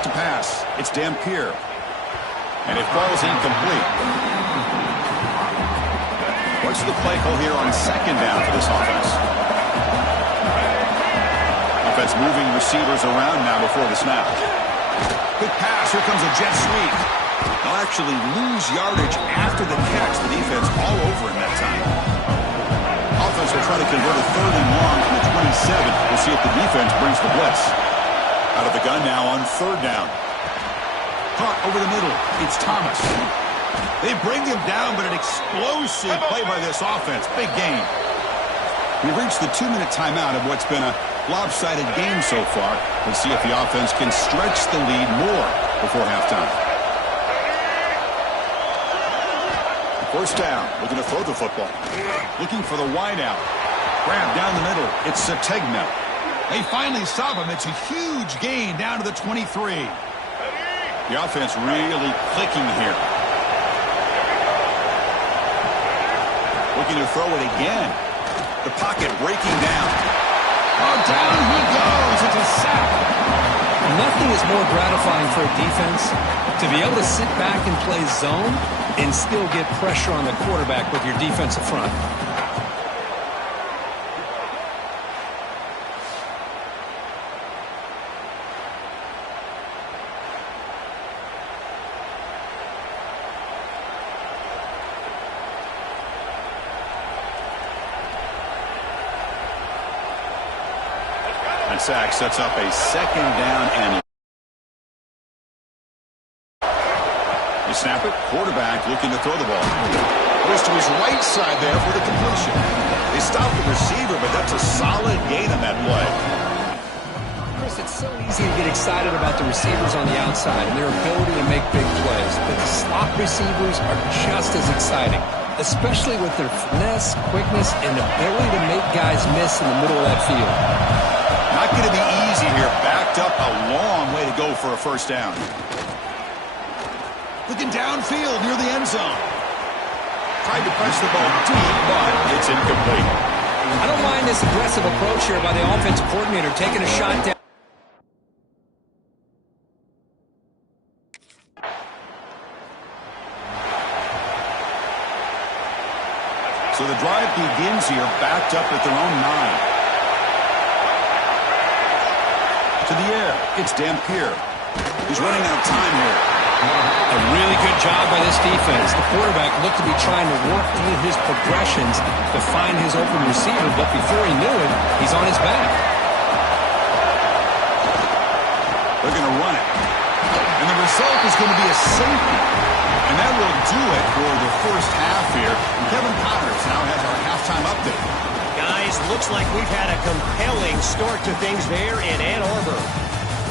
back to pass. It's Dampier. And it falls incomplete. What's the play call here on second down for this offense? Offense moving receivers around now before the snap. Quick pass. Here comes a jet sweep. They'll actually lose yardage after the catch. The defense all over in that time. Offense will try to convert a 3rd and long from the 27. We'll see if the defense brings the blitz. Out of the gun now on 3rd down. Caught over the middle. It's Thomas. They bring him down, but an explosive play by this offense. Big game. We've reached the 2-minute timeout of what's been a lopsided game so far. Let's see if the offense can stretch the lead more before halftime. 1st down. Looking to throw the football. Looking for the wide out. Grab down the middle. It's Sategna. They finally stop him. It's a huge gain down to the 23. The offense really clicking here. Looking to throw it again. The pocket breaking down. Oh, down he goes. It's a sack. Nothing is more gratifying for a defense to be able to sit back and play zone and still get pressure on the quarterback with your defensive front. That sack sets up a 2nd down and they snap it. Quarterback looking to throw the ball. Goes to his right side there for the completion. They stop the receiver, but that's a solid gain on that play. Chris, it's so easy to get excited about the receivers on the outside and their ability to make big plays, but the slot receivers are just as exciting, especially with their finesse, quickness, and ability to make guys miss in the middle of that field. Not going to be easy here. Backed up a long way to go for a 1st down. Looking downfield near the end zone. Tried to press the ball deep, but it's incomplete. I don't mind this aggressive approach here by the offensive coordinator, taking a shot down. So the drive begins here, backed up at their own 9. To the air, it's Dampier. He's running out of time here. A really good job by this defense. The quarterback looked to be trying to work through his progressions to find his open receiver, but before he knew it, he's on his back. They're going to run it. And the result is going to be a safety. And that will do it for the 1st half here. And Kevin Connors now has our halftime update. Guys, looks like we've had a compelling start to things there in Ann Arbor.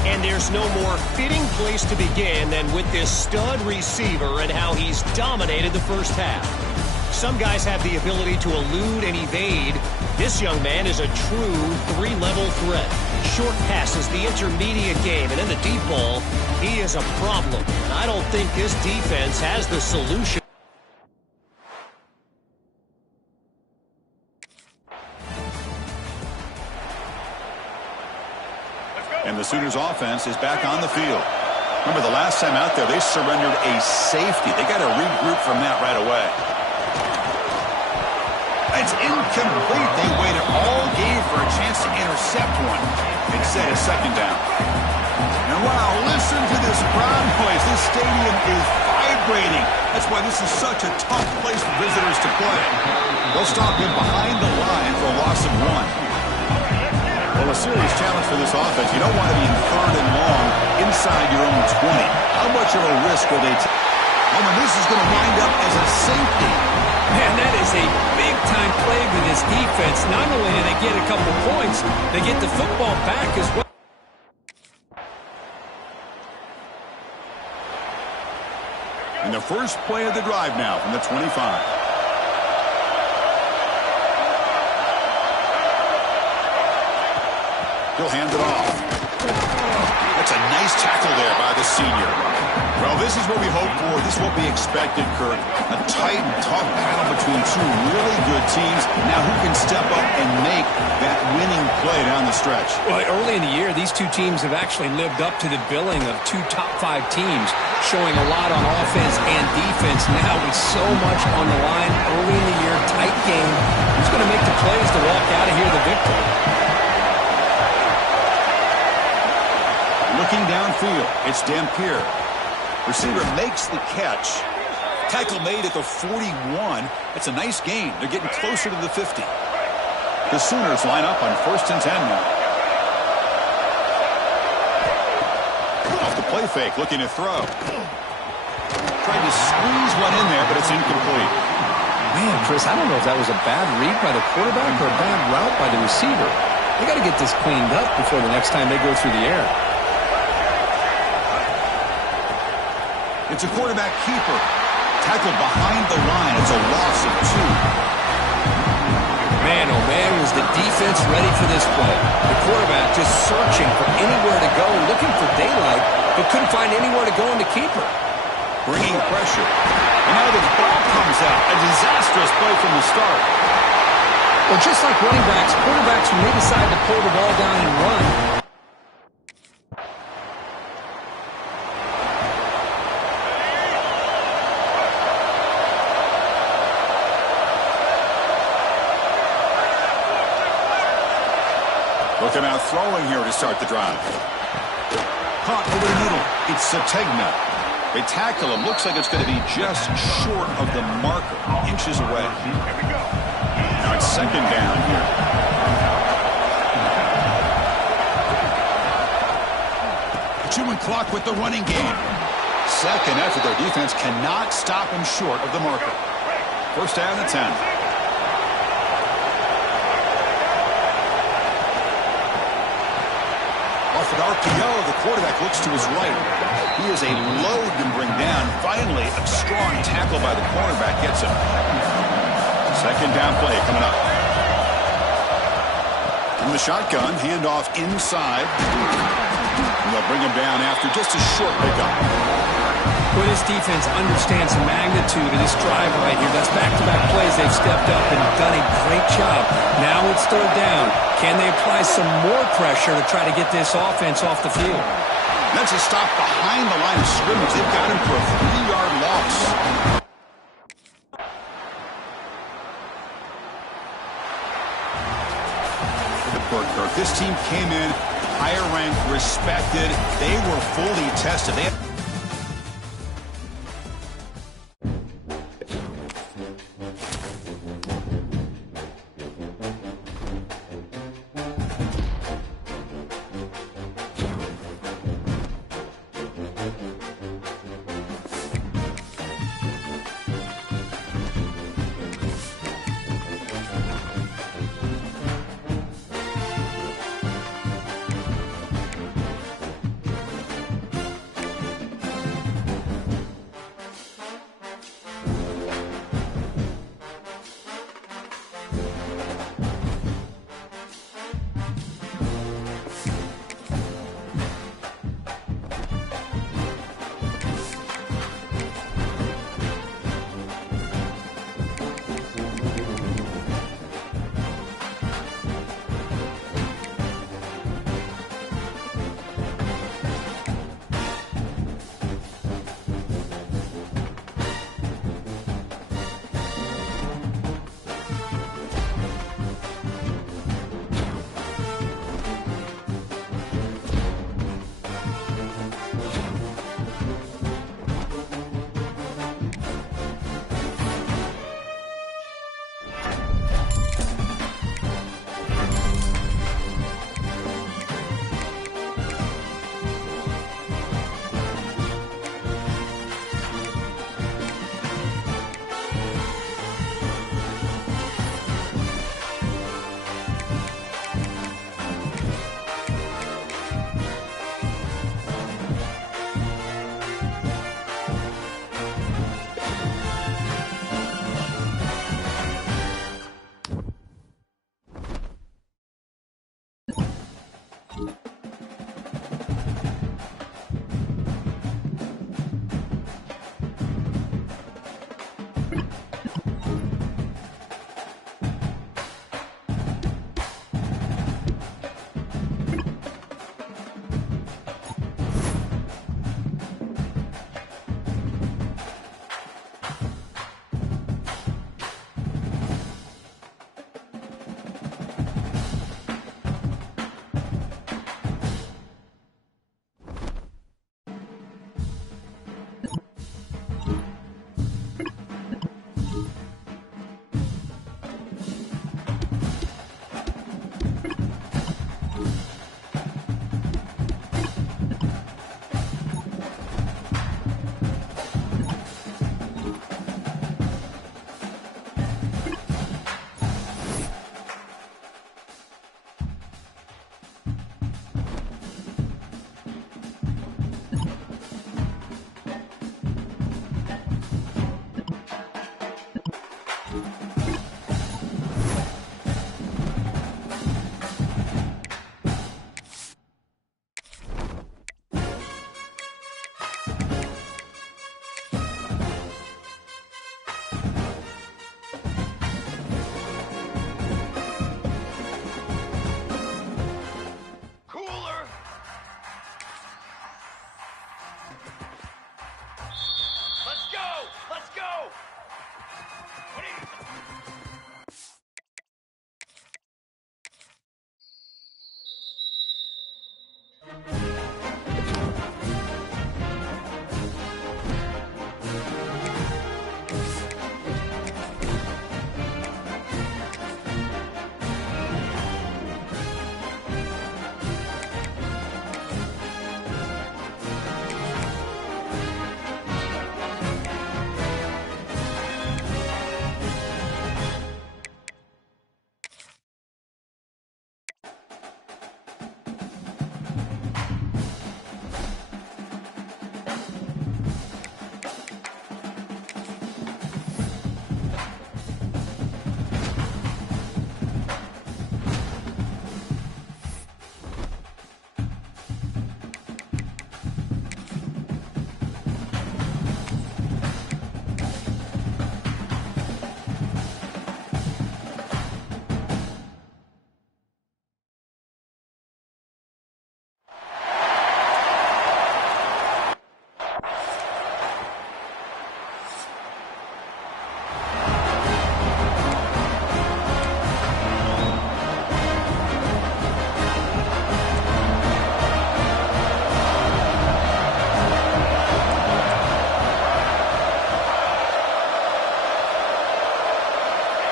And there's no more fitting place to begin than with this stud receiver and how he's dominated the 1st half. Some guys have the ability to elude and evade. This young man is a true 3-level threat. Short passes, the intermediate game, and in the deep ball, he is a problem. And I don't think this defense has the solution. And the Sooners offense is back on the field. Remember, the last time out there, they surrendered a safety. They got to regroup from that right away. It's incomplete. They waited all game for a chance to intercept one. Instead, a 2nd down. And wow, listen to this crowd noise. This stadium is vibrating. That's why this is such a tough place for visitors to play. They'll stop him behind the line for a loss of 1. Well, a serious challenge for this offense. You don't want to be in 3rd and long inside your own 20. How much of a risk will they take? Oh, and this is going to wind up as a safety. Man, that is a big-time play for this defense. Not only do they get a couple points, they get the football back as well. And the first play of the drive now from the 25. He'll hand it off. That's a nice tackle there by the senior. Well, this is what we hope for. This is what we expected, Kirk. A tight and tough battle between between two really good teams. Now who can step up and make that winning play down the stretch? Well, early in the year, these two teams have actually lived up to the billing of two top-5 teams, showing a lot on offense and defense. Now with so much on the line early in the year, tight game, who's going to make the plays to walk out of here the victor? Looking downfield, it's Dampier. Receiver makes the catch. Tackle made at the 41. It's a nice gain. They're getting closer to the 50. The Sooners line up on 1st and 10 now. Off the play fake, looking to throw. Tried to squeeze one in there, but it's incomplete. Man, Chris, I don't know if that was a bad read by the quarterback or a bad route by the receiver. They got to get this cleaned up before the next time they go through the air. It's a quarterback keeper. Tackled behind the line. It's a loss of 2. Man, oh man, was the defense ready for this play. The quarterback just searching for anywhere to go, looking for daylight, but couldn't find anywhere to go in the keeper. Bringing pressure. And now the ball comes out. A disastrous play from the start. Well, just like running backs, quarterbacks, when they decide to pull the ball down and run, looking out throwing here to start the drive. Caught over the middle. It's Sategna. They tackle him. Looks like it's going to be just short of the marker. Inches away. Now it's 2nd down here. A 2-minute clock with the running game. Second effort. Their defense cannot stop him short of the marker. 1st down and 10. Off an RPO, the quarterback looks to his right. He is a load to bring down. Finally, a strong tackle by the cornerback gets him. 2nd down play coming up. From the shotgun, handoff inside. And they'll bring him down after just a short pickup. well, this defense understands the magnitude of this drive right here. That's back-to-back plays. They've stepped up and done a great job. Now it's 3rd down. Can they apply some more pressure to try to get this offense off the field? That's a stop behind the line of scrimmage. They've got him for a 3-yard loss. Kirk. This team came in higher ranked, respected. They were fully tested. They had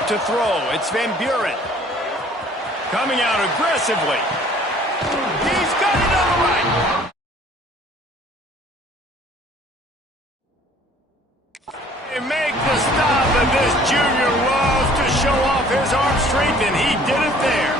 to throw. It's Van Buren. Coming out aggressively. He's got it on the right. They make the stop, and this junior loves to show off his arm strength, and he did it there.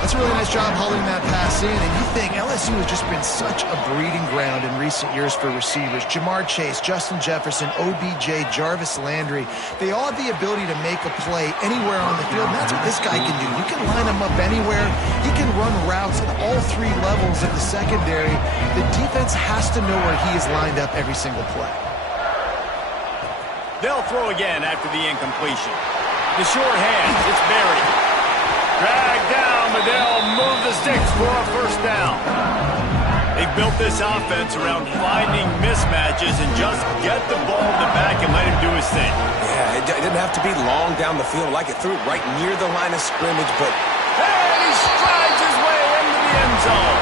That's a really nice job hauling that pass in, and you think LSU has just been such a breeding ground in recent years for receivers. Jamar Chase, Justin Jefferson, OBJ, Jarvis Landry, they all have the ability to make a play anywhere on the field, and that's what this guy can do. You can line him up anywhere. He can run routes at all three levels of the secondary. The defense has to know where he is lined up every single play. They'll throw again after the incompletion. The short hands, it's Berry. Dragged down, but they'll move the sticks for a first down. They built this offense around finding mismatches and just get the ball in the back and let him do his thing. Yeah, it didn't have to be long down the field. Like it threw it right near the line of scrimmage, but... And he strides his way into the end zone.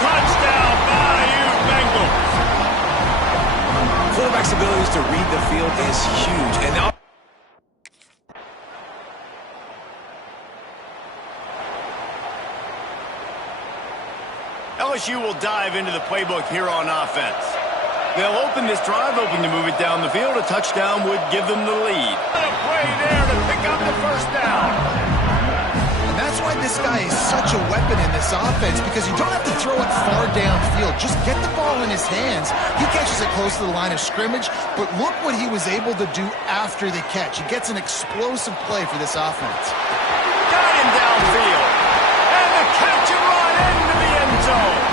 Touchdown, Bayou Bengals. Quarterback's abilities to read the field is huge. And now... LSU will dive into the playbook here on offense. They'll open this drive, hoping to move it down the field. A touchdown would give them the lead. A play there to pick up the first down. And that's why this guy is such a weapon in this offense, because you don't have to throw it far downfield. Just get the ball in his hands. He catches it close to the line of scrimmage, but look what he was able to do after the catch. He gets an explosive play for this offense. Got him downfield. And the catch and run into the end zone.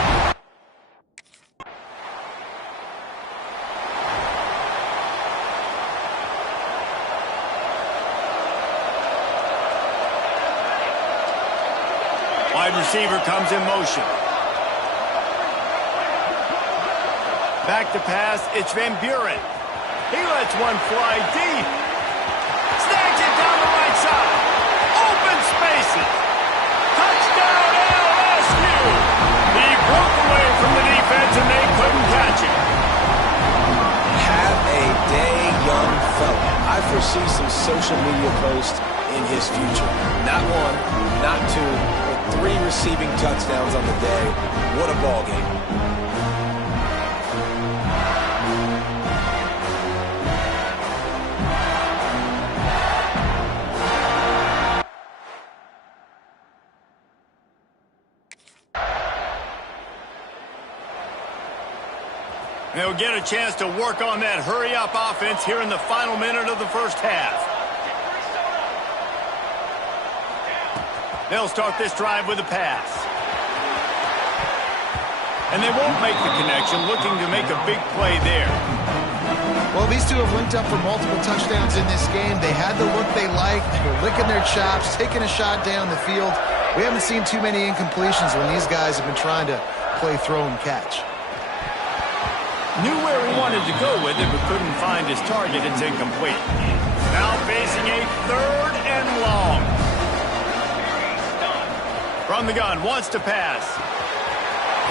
Wide receiver comes in motion. Back to pass, it's Van Buren. He lets one fly deep. Snags it down the right side. Open spaces. Touchdown LSU. He broke away from the defense and they couldn't catch him. Have a day, young fella. I foresee some social media posts in his future. Not one, not two, but 3 receiving touchdowns on the day. What a ball game. They'll get a chance to work on that hurry-up offense here in the final minute of the first half. They'll start this drive with a pass. And they won't make the connection, looking to make a big play there. Well, these two have linked up for multiple touchdowns in this game. They had the look they liked. They're licking their chops, taking a shot down the field. We haven't seen too many incompletions when these guys have been trying to play throw and catch. Knew where he wanted to go with it, but couldn't find his target. It's incomplete. Now facing a 3rd and long. From the gun, wants to pass.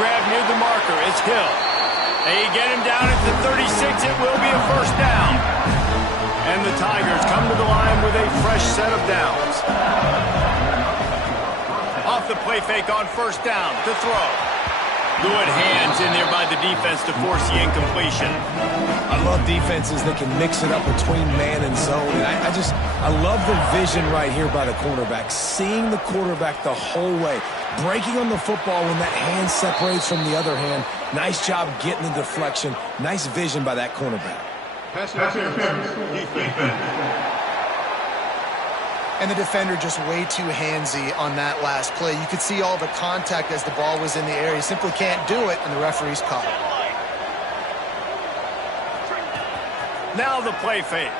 Grab near the marker, it's Hill. They get him down at the 36, it will be a first down. And the Tigers come to the line with a fresh set of downs. Off the play fake on first down to throw. Good hands in there by the defense to force the incompletion. I love defenses that can mix it up between man and zone. And I love the vision right here by the cornerback. Seeing the quarterback the whole way. Breaking on the football when that hand separates from the other hand. Nice job getting the deflection. Nice vision by that cornerback. And the defender just way too handsy on that last play. You could see all the contact as the ball was in the air. He simply can't do it, and the referee's caught it. Now the play fake.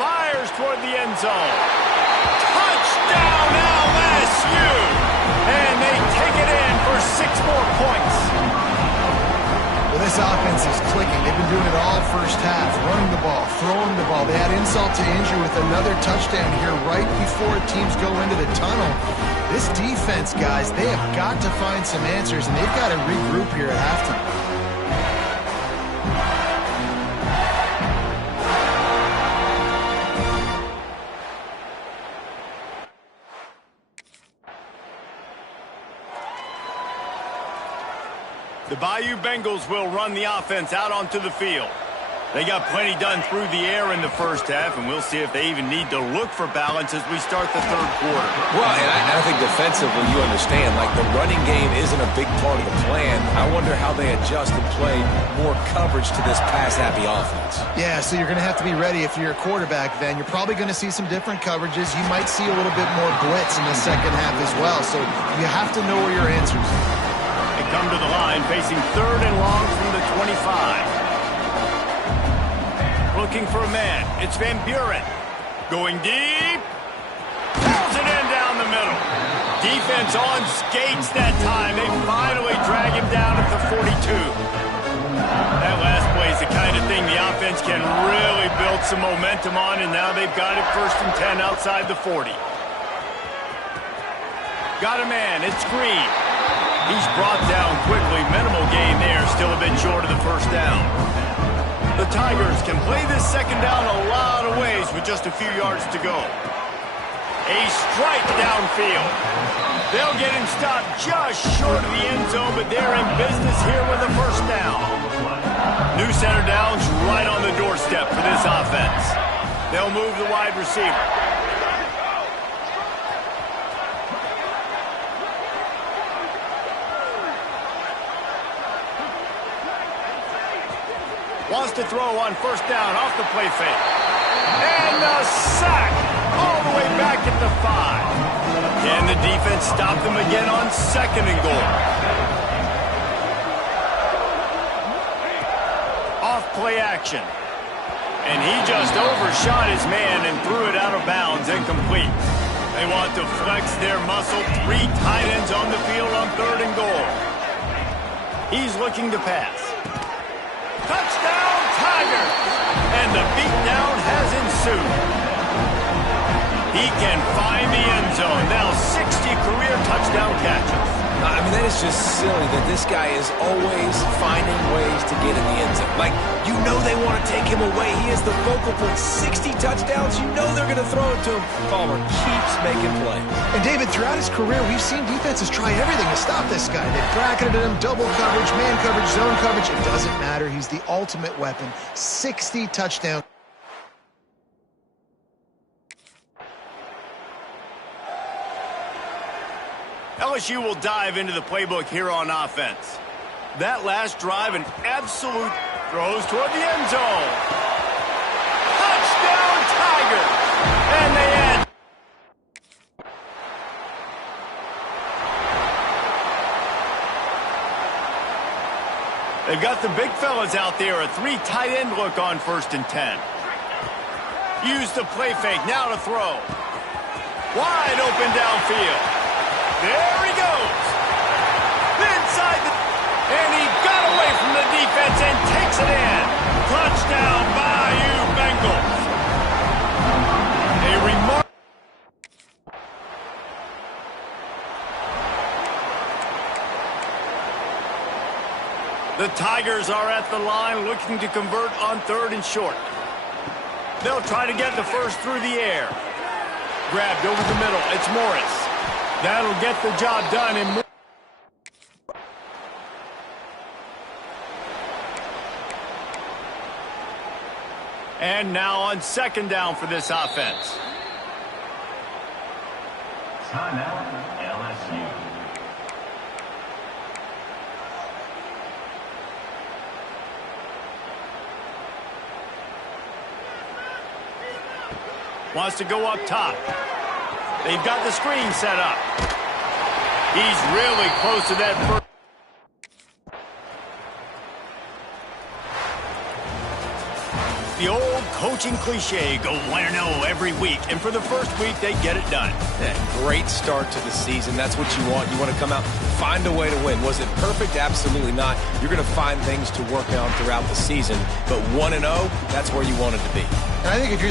Fires toward the end zone. Touchdown LSU! And they take it in for 6 more points. Well, this offense is clicking. They've been doing it all first half, running the ball, throwing the ball. They had insult to injury with another touchdown here right before teams go into the tunnel. This defense, guys, they have got to find some answers, and they've got to regroup here at halftime. The Bayou Bengals will run the offense out onto the field. They got plenty done through the air in the first half, and we'll see if they even need to look for balance as we start the third quarter. Well, and I think defensively, you understand, like the running game isn't a big part of the plan. I wonder how they adjust and play more coverage to this pass-happy offense. Yeah, so you're going to have to be ready if you're a quarterback then. You're probably going to see some different coverages. You might see a little bit more blitz in the second half as well, so you have to know where your answers are. They come to the line facing 3rd and long from the 25. Looking for a man. It's Van Buren. Going deep. Pulls it in down the middle. Defense on skates that time. They finally drag him down at the 42. That last play is the kind of thing the offense can really build some momentum on, and now they've got it 1st and 10 outside the 40. Got a man. It's Green. He's brought down quickly. Minimal gain there. Still a bit short of the first down. The Tigers can play this second down a lot of ways with just a few yards to go. A strike downfield. They'll get him stopped just short of the end zone, but they're in business here with a first down. New center down's right on the doorstep for this offense. They'll move the wide receiver. Wants to throw on first down off the play fake. And a sack all the way back at the 5. Can the defense stop them again on 2nd and goal? Off play action. And he just overshot his man and threw it out of bounds, incomplete. They want to flex their muscle. 3 tight ends on the field on 3rd and goal. He's looking to pass. Touchdown, Tigers! And the beatdown has ensued. He can find the end zone. Now 60 career touchdown catches. I mean, that is just silly that this guy is always finding ways to get in the end zone. Like, you know they want to take him away. He is the focal point. 60 touchdowns, you know they're going to throw it to him. Palmer keeps making plays. And David, throughout his career, we've seen defenses try everything to stop this guy. They've bracketed him, double coverage, man coverage, zone coverage. It doesn't matter. He's the ultimate weapon. 60 touchdowns. LSU will dive into the playbook here on offense. That last drive, an absolute throws toward the end zone. Touchdown, Tigers! And they end. They've got the big fellas out there, a 3 tight end look on 1st and 10. Use the play fake, now to throw. Wide open downfield. There he goes. Inside the... And he got away from the defense and takes it in. Touchdown, Bayou Bengals. A remarkable... The Tigers are at the line looking to convert on 3rd and short. They'll try to get the first through the air. Grabbed over the middle. It's Morris. That'll get the job done. And now on 2nd down for this offense. Timeout, LSU. Wants to go up top. They've got the screen set up. He's really close to that first. The old coaching cliche, go 1-0 every week. And for the first week, they get it done. Yeah, great start to the season. That's what you want. You want to come out, find a way to win. Was it perfect? Absolutely not. You're going to find things to work on throughout the season. But 1-0, that's where you wanted to be. And I think if you're